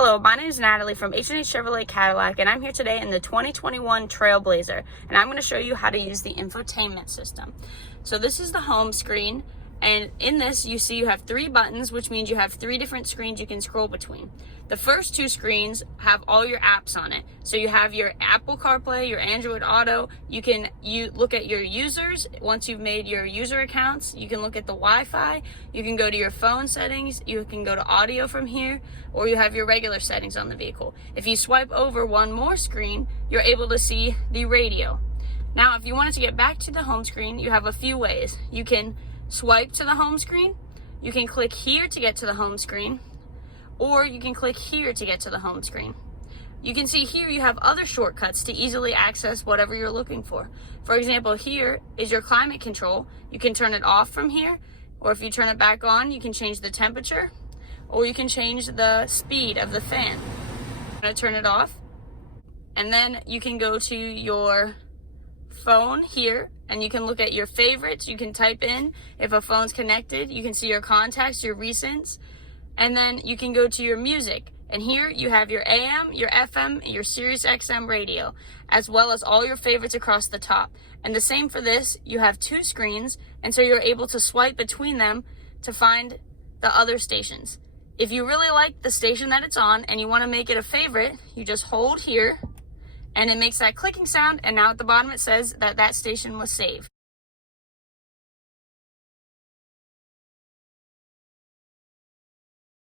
Hello, my name is Natalie from H&H Chevrolet Cadillac, and I'm here today in the 2021 Trailblazer, and I'm going to show you how to use the infotainment system. So this is the home screen, and in this you see you have 3 buttons, which means you have 3 different screens you can scroll between. The first 2 screens have all your apps on it. So you have your Apple CarPlay, your Android Auto. You can look at your users. Once you've made your user accounts, you can look at the Wi-Fi. You can go to your phone settings. You can go to audio from here, or you have your regular settings on the vehicle. If you swipe over one more screen, you're able to see the radio. Now, if you wanted to get back to the home screen, you have a few ways. You can swipe to the home screen. You can click here to get to the home screen, or you can click here to get to the home screen. You can see here you have other shortcuts to easily access whatever you're looking for. For example, here is your climate control. You can turn it off from here, or if you turn it back on, you can change the temperature, or you can change the speed of the fan. I'm going to turn it off, and then you can go to your phone here, and you can look at your favorites. You can type in if a phone's connected. You can see your contacts, your recents, and then you can go to your music. And here you have your AM, your FM, your Sirius XM radio, as well as all your favorites across the top. And the same for this, you have 2 screens, and so you're able to swipe between them to find the other stations. If you really like the station that it's on and you want to make it a favorite, you just hold here, and it makes that clicking sound, and now at the bottom it says that that station was saved.